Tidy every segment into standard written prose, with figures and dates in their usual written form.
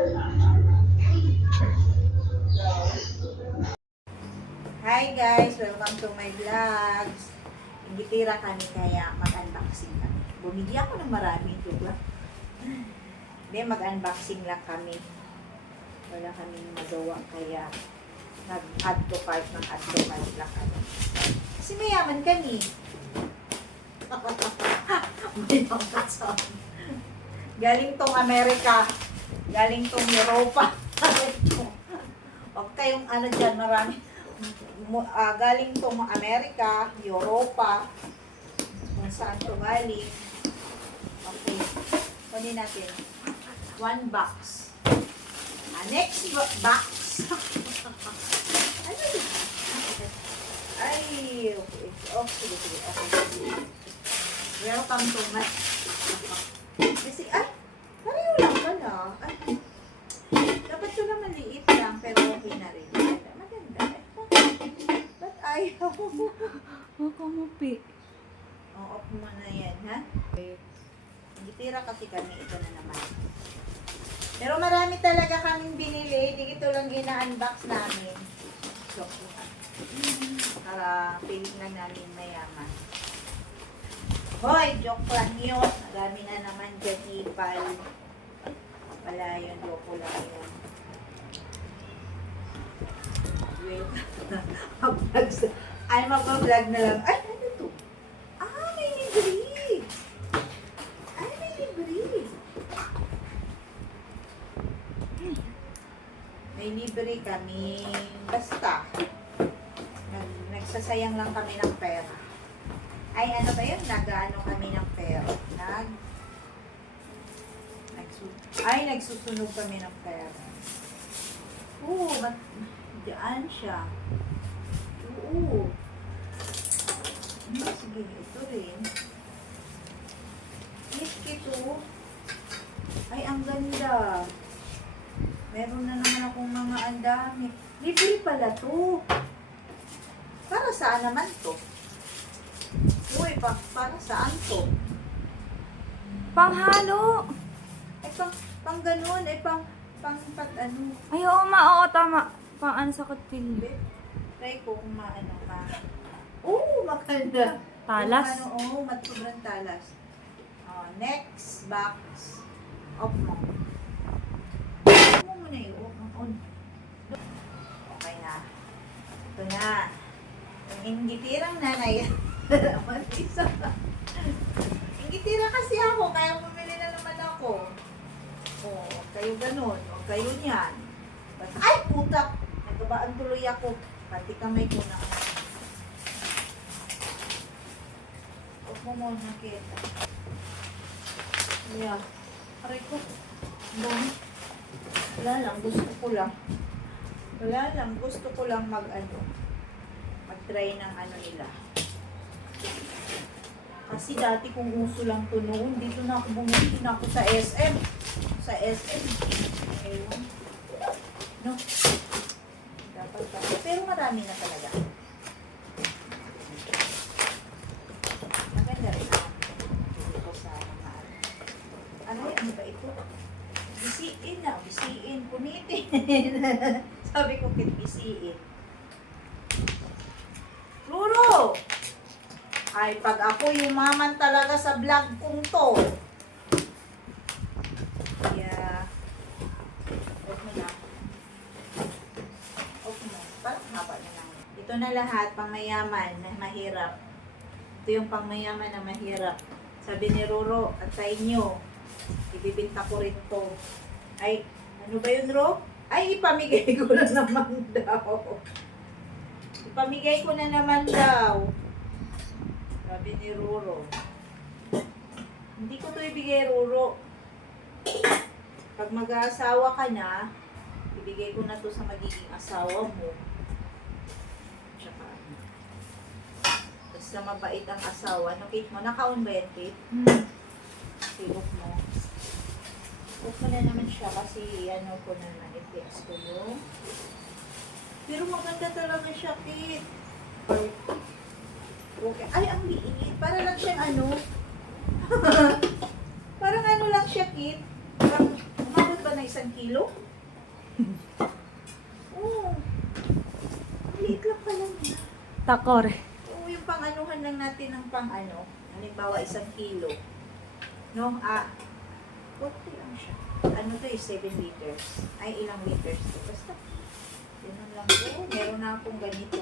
Hi guys! Welcome to my vlogs. Nagitira kami kaya mag-unboxing kami. Bumili ako ng marami. Joke lang. Hindi, mag-unboxing lang kami. Wala kaming magawa kaya nag-add to cart ng add to cart lang kami. Kasi mayaman kami. Galing tong Amerika. Galing tong Europa. Huwag kayong ano dyan, marami. Galing tong Amerika, Europa, kung saan to galing. Okay. Kunin natin. 1 box. Next box. Ano yun? Ay, okay. Oh, sige. Okay. Welcome to my... Kasi, pareho lang pala. Ay, dapat ito naman liit lang, pero okay na rin. Maganda. Ba't ayaw? Huwag kang mupi. Off mo na yan, ha? Gitira kasi kami, ito na naman. Pero marami talaga kaming binili. Hindi ito lang ina-unbox namin. So, para feeling lang namin mayaman. Hoy, joke lang yun. Marami na naman dyan ipal. Wala yun, joke lang yun. Wait. Ay, mag-vlog na lang. Ay, ano to? May libre. May libre. May libre kami. Basta. Nagsasayang lang kami ng pera. Ay, ano ba yun? Nag-ano kami ng pera. Nagsusunog kami ng pera. Oo, diyan siya. Oo. Sige, ito rin. Ito. Ay, ang ganda. Meron na naman akong mga andami. Libre pala to. Para saan naman to? Uy, para saan to? Panghalo! Ay, pang ganun. Ay, pang ano. Ay, oo, tama. Pang ano sa kutilyo. Try ko kung maano ka. Oo, maganda. Talas? Sobrang talas. Next box. Off mo. Off mo muna yung on. Okay na. Ito na. Ang inggitirang nanay. Ingitira kasi ako, kaya bumili na naman ako. Kayo ganun. Kayo niyan. Ay, puta! Nagkabaan tuloy ako. Pati kamay ko na. Huwag mo muna kita. Yeah. Aray ko. Wala lang. Gusto ko lang mag-try ng ano nila. Kasi dati kung uso lang to noon, dito na ako bumili na ako sa SM. Ayun. No? Dapat pa. Pero marami na talaga. Maganda rin ako. Dito sa mga ano ba ito? Bisiin, punitin. Sabi ko bisiin. Ruro! Ay, pag ako yumaman talaga sa vlog kong to. Yeah. Off mo na. Parang haba na lang. Ito na lahat, pang mayaman na mahirap. Ito yung pang mayaman na mahirap. Sabi ni Ruro, at sa inyo, ibibinta ko rin to. Ay, ano ba yun, Ro? Ay, ipamigay ko na naman daw. Ipamigay ko na naman daw. Sabi ni Ruro. Hindi ko to ibigay, Ruro. Pag mag-aasawa ka na, ibigay ko na to sa magiging asawa mo. Tsaka, basta mabait ang asawa. No, Kate mo? Naka-on ba yan, Kate? Okay, off mo. Off mo na naman siya kasi ano ko naman, i-fix ko yung. Pero maganda talaga siya, Kate. Okay. Ay, ang liit. Para lang siyang ano. Parang ano lang siya, Kate. Parang umabot ba na 1 isang kilo? Oo. Liit lang pala niya. Takore. Oo, yung pang-anuhan lang natin ng pang-ano. Halimbawa, 1 kilo. No? Kunti lang siya. Ano to 7 liters. Ay, ilang liters to. Basta, yun lang po. Meron na akong ganito.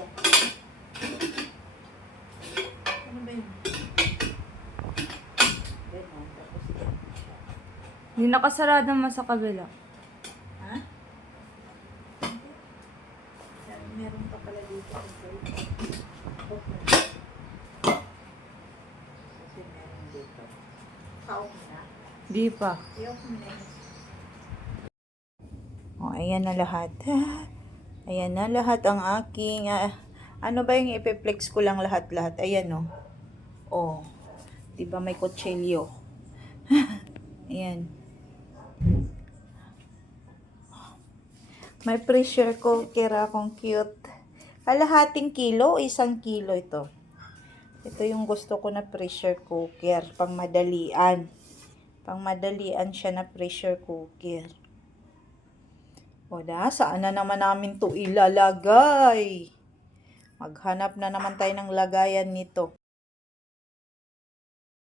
Ano ba yun? Ganon. Tapos yan. Hindi nakasarado naman sa kabila. Ha? Sabi, meron pa pala dito. Off na. Kasi meron dito. Pa-off na. Di pa. I-off mo na yun. Oh, ayan na lahat. Ayan na lahat ang aking... ano ba yung ipiplex ko lang lahat-lahat? Ayan, oh. Oh. Diba may kutsilyo? Ayan. May pressure cooker akong cute. Kalahating kilo o 1 kilo ito? Ito yung gusto ko na pressure cooker. Pang madalian. Pang madalian siya na pressure cooker. Wala, saan na naman namin to ilalagay? Maghanap na naman tayo ng lagayan nito.